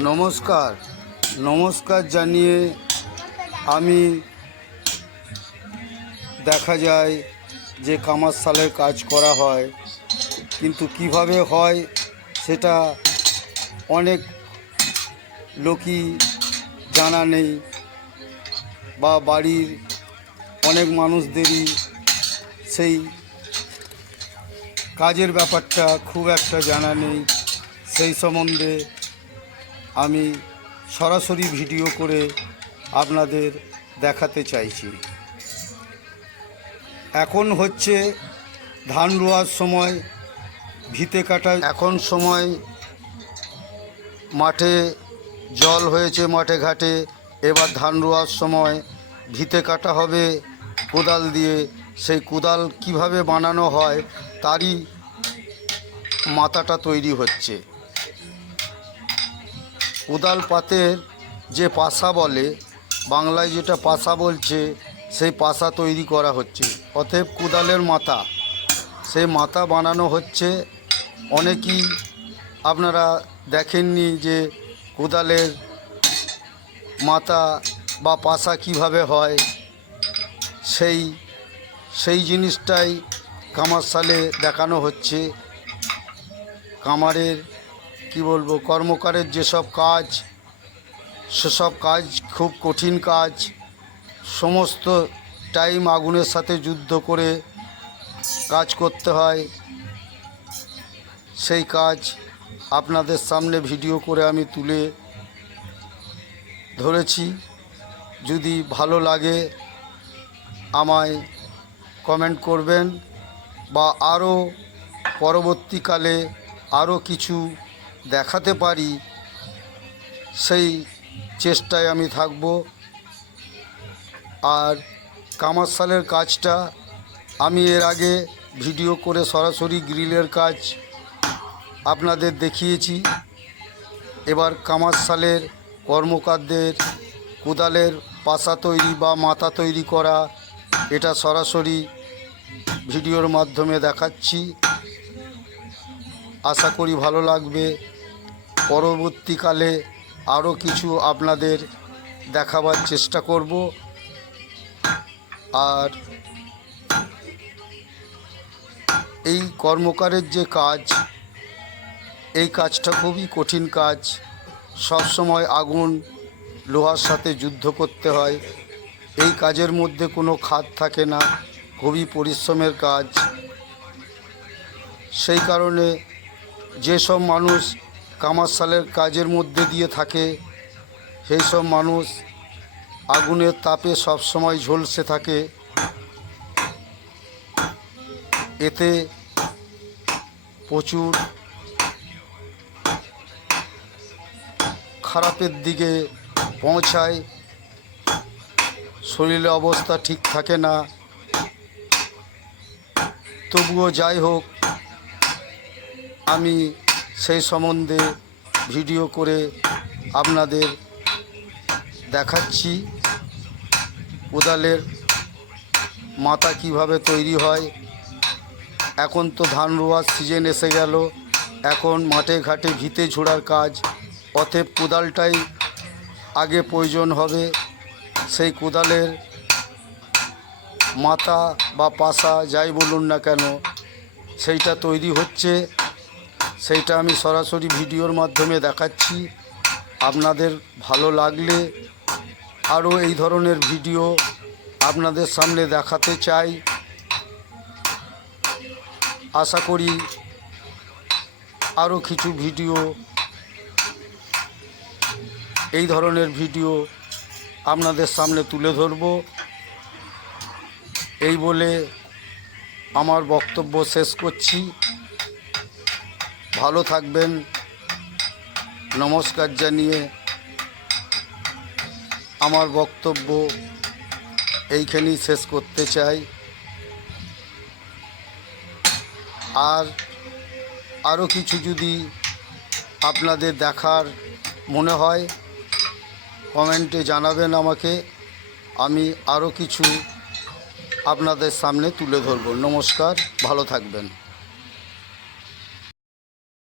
নমস্কার নমস্কার জানিয়ে আমি দেখা যায় যে কামার শালের কাজ করা হয়, কিন্তু কিভাবে হয় সেটা অনেক লোকই জানা নেই, বা বাড়ির অনেক মানুষদেরই সেই কাজের ব্যাপারটা খুব একটা জানা নেই। সেই সম্বন্ধে আমি সরাসরি ভিডিও করে আপনাদের দেখাতে চাইছি। এখন হচ্ছে ধান রোয়ার সময়, ভিতে কাটা এখন সময়, মাঠে জল হয়েছে, মাঠে ঘাটে এবার ধান রোয়ার সময় ভিতে কাটা হবে কোদাল দিয়ে। সেই কোদাল কিভাবে বানানো হয় তারই মাথাটা তৈরি হচ্ছে। কোদাল পাতের যে পাশা বলে, বাংলায় যেটা পাশা বলছে, সেই পাশা তৈরি করা হচ্ছে। অতএব কোদালের মাথা, সেই মাথা বানানো হচ্ছে। অনেকেই আপনারা দেখেননি যে কোদালের মাথা বা পাশা কিভাবে হয়, সেই জিনিসটাই কামার শালে দেখানো হচ্ছে। কামারের কি বলবো, কর্মকারের যেসব কাজ, সেসব কাজ খুব কঠিন কাজ। সমস্ত টাইম আগুনের সাথে যুদ্ধ করে কাজ করতে হয়। সেই কাজ আপনাদের সামনে ভিডিও করে আমি তুলে ধরেছি। যদি ভালো লাগে আমায় কমেন্ট করবেন, বা আরও পরবর্তীকালে আরও কিছু দেখাতে পারি সেই চেষ্টায় আমি থাকব। আর কামার শালের কাজটা আমি এর আগে ভিডিও করে সরাসরি গ্রিলের কাজ আপনাদের দেখিয়েছি। এবার কামার শালের কর্মকারদের কোদালের পাশা তৈরি বা মাথা তৈরি করা, এটা সরাসরি ভিডিওর মাধ্যমে দেখাচ্ছি। আশা করি ভালো লাগবে। পরবর্তীকালে আরও কিছু আপনাদের দেখাবার চেষ্টা করব। আর এই কর্মকারের যে কাজ, এই কাজটা খুবই কঠিন কাজ। সব সময় আগুন লোহার সাথে যুদ্ধ করতে হয়। এই কাজের মধ্যে কোনো খাদ থাকে না, খুবই পরিশ্রমের কাজ। সেই কারণে যেসব মানুষ কামার শালের কাজের মধ্যে দিয়ে থাকে, সেই সব মানুষ আগুনের তাপে সব সময় ঝলসে থাকে। এতে প্রচুর খারাপের দিকে পৌঁছায়, শরীরের অবস্থা ঠিক থাকে না। তবুও যাই হোক, আমি সেই সম্বন্ধে ভিডিও করে আপনাদের দেখাচ্ছি। কোদালের মাথা কিভাবে তৈরি হয়। এখন তো ধান রোয়ার সিজন এসে গেল, এখন মাঠে ঘাটে ভিতে ঝোড়ার কাজ। অতএব কোদালটাই আগে প্রয়োজন হবে। সেই কোদালের মাথা বা পাশা যাই বলুন না কেন, সেইটা তৈরি হচ্ছে। সেইটা আমি সরাসরি ভিডিওর মাধ্যমে দেখাচ্ছি। আপনাদের ভালো লাগলে আরও এই ধরনের ভিডিও আপনাদের সামনে দেখাতে চাই। আশা করি আরও কিছু ভিডিও, এই ধরনের ভিডিও আপনাদের সামনে তুলে ধরব। এই বলে আমার বক্তব্য শেষ করছি। ভালো থাকবেন। নমস্কার জানিয়ে আমার বক্তব্য এইখানেই শেষ করতে চাই। আর আরও কিছু যদি আপনাদের দেখার মনে হয় কমেন্টে জানাবেন আমাকে। আমি আরও কিছু আপনাদের সামনে তুলে ধরব। নমস্কার, ভালো থাকবেন।